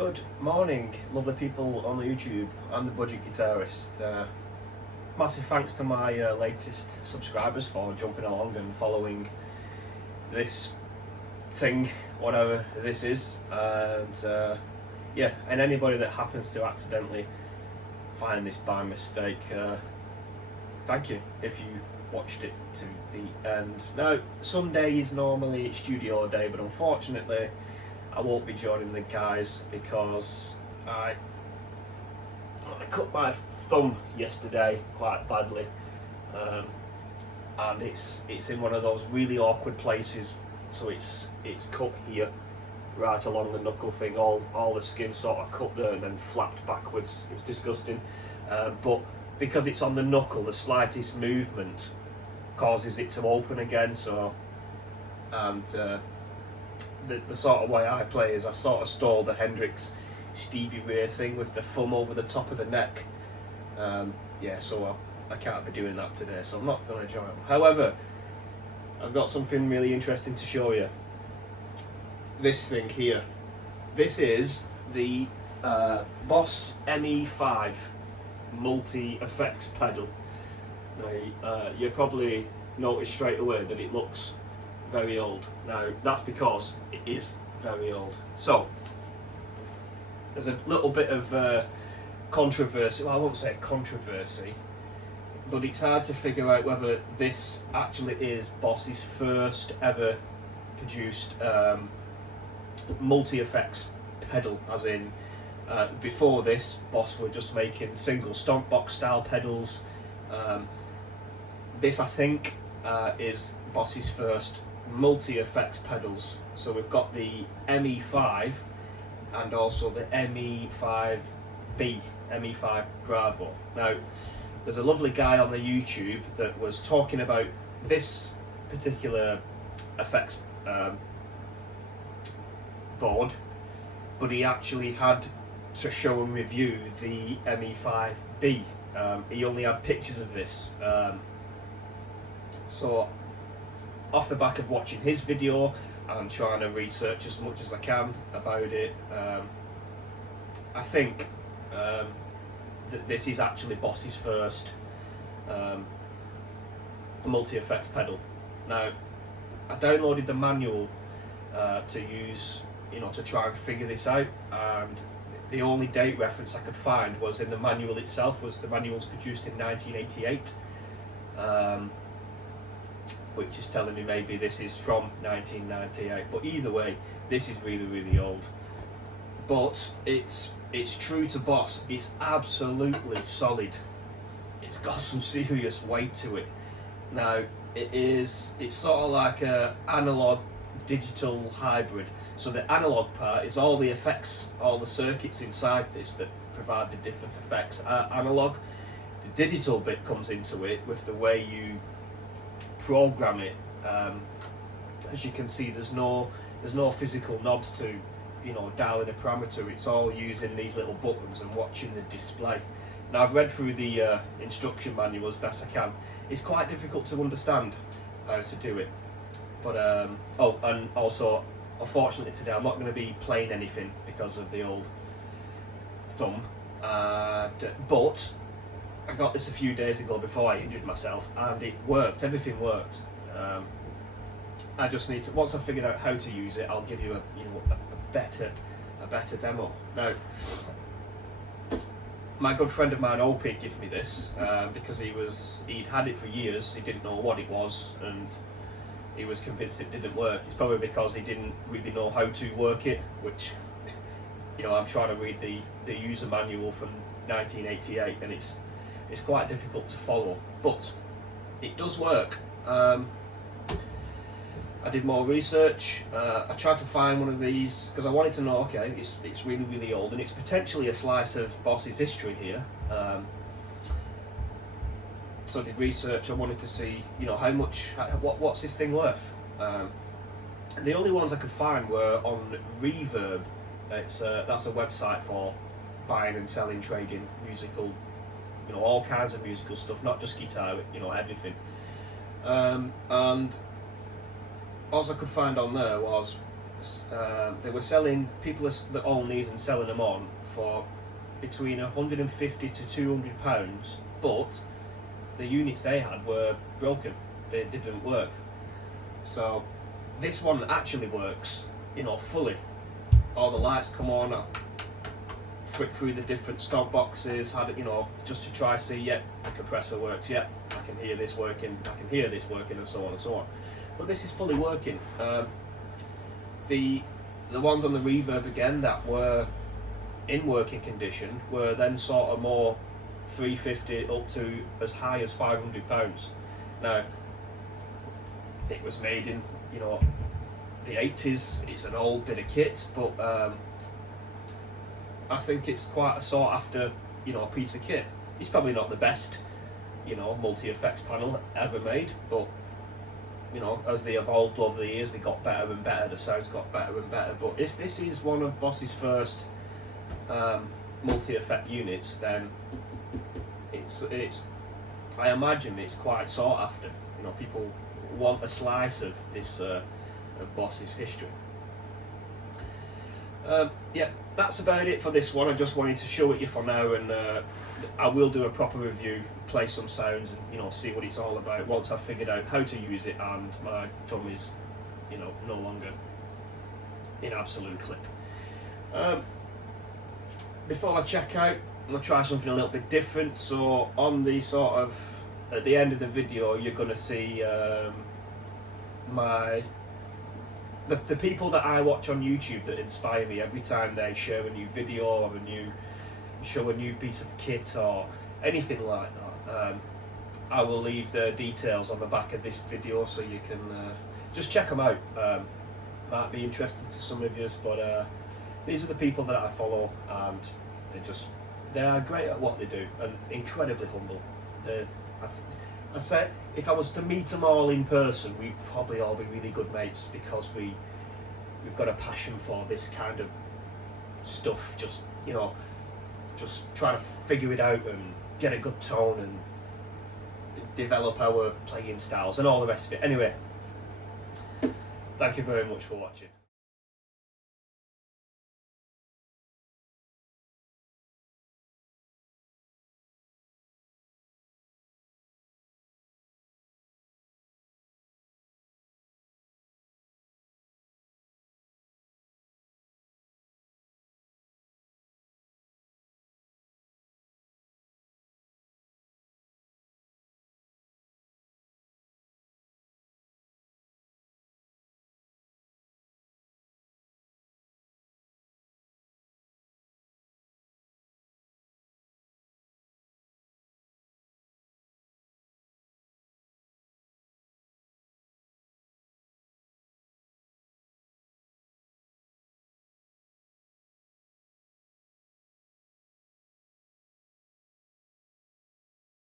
Good morning, lovely people on the YouTube. I'm the Budget Guitarist. Massive thanks to my latest subscribers for jumping along and following this thing, whatever this is. And yeah, and anybody that happens to accidentally find this by mistake, thank you if you watched it to the end. Now, some days normally it's studio day, but unfortunately I won't be joining the guys because I cut my thumb yesterday quite badly, and it's in one of those really awkward places. So it's cut here, right along the knuckle thing. All the skin sort of cut there and then flapped backwards. It was disgusting, but because it's on the knuckle, the slightest movement causes it to open again. So and the sort of way I play is I sort of stole the Hendrix Stevie Ray thing with the thumb over the top of the neck. Yeah, so I can't be doing that today, so I'm not going to join. However, I've got something really interesting to show you. This thing here. This is the Boss ME-5 multi-effects pedal. Now, you probably notice straight away that it looks very old. Now, that's because it is very old. So there's a little bit of controversy. Well, I won't say controversy, but it's hard to figure out whether this actually is Boss's first ever produced multi-effects pedal, as in before this, Boss were just making single stomp box style pedals. This, I think, is Boss's first multi-effects pedals. So we've got the ME-5 and also the ME-5B, ME-5 Bravo. Now, there's a lovely guy on the YouTube that was talking about this particular effects board, but he actually had to show and review the ME-5B. He only had pictures of this. So off the back of watching his video and trying to research as much as I can about it, I think that this is actually Boss's first multi-effects pedal. Now, I downloaded the manual to use, to try and figure this out, and the only date reference I could find was in the manual itself. The manual's produced in 1988. Which is telling me maybe this is from 1998, but either way, this is really, really old. But it's true to Boss. It's absolutely solid. It's got some serious weight to it. Now, it's sort of like a analog digital hybrid. So the analog part is all the effects, all the circuits inside this that provide the different effects. Analog. The digital bit comes into it with the way you program it. As you can see, there's no physical knobs to dial in a parameter. It's all using these little buttons and watching the display. Now, I've read through the instruction manual as best I can. It's quite difficult to understand how to do it, but oh, and also unfortunately today I'm not going to be playing anything because of the old thumb, but I got this a few days ago before I injured myself, and it worked. Everything worked. I just need to, once I've figured out how to use it, I'll give you a better demo. Now, my good friend of mine, Opie, gave me this because he'd had it for years. He didn't know what it was, and he was convinced it didn't work. It's probably because he didn't really know how to work it, which I'm trying to read the user manual from 1988, and it's quite difficult to follow, but it does work. I did more research. I tried to find one of these because I wanted to know, okay, it's really, really old, and it's potentially a slice of Boss's history here. So I did research. I wanted to see, how much, what's this thing worth? The only ones I could find were on Reverb. That's a website for buying and selling, trading musical, all kinds of musical stuff, not just guitar, everything. And all I could find on there was they were selling, people that own these and selling them on for between 150 to 200 pounds, but the units they had were broken, they didn't work. So this one actually works, you know, fully. All the lights come on. I flick through the different stock boxes, had it, you know, just to try see, yeah, the compressor works, yeah, I can hear this working, I can hear this working, and so on and so on. But this is fully working. The ones on the reverb again that were in working condition were then sort of more 350 up to as high as 500 pounds. Now, it was made in, you know, the 80s. It's an old bit of kit, but I think it's quite a sought after, you know, piece of kit. It's probably not the best, you know, multi-effects panel ever made, but you know, as they evolved over the years, they got better and better, the sounds got better and better. But if this is one of Boss's first multi-effect units, then it's I imagine it's quite sought after. You know, people want a slice of this of Boss's history. Yeah, that's about it for this one. I just wanted to show it you for now, and I will do a proper review, play some sounds, and you know, see what it's all about once I've figured out how to use it and my thumb is, you know, no longer in absolute clip. Before I check out, I'm gonna try something a little bit different. So on the sort of at the end of the video, you're gonna see the people that I watch on YouTube that inspire me every time they share a new video or show a new piece of kit or anything like that. I will leave the details on the back of this video so you can just check them out. Might be interesting to some of you, but these are the people that I follow, and they are great at what they do and incredibly humble. I say, if I was to meet them all in person, we'd probably all be really good mates, because we've got a passion for this kind of stuff. Just, you know, just trying to figure it out and get a good tone and develop our playing styles and all the rest of it. Anyway, thank you very much for watching.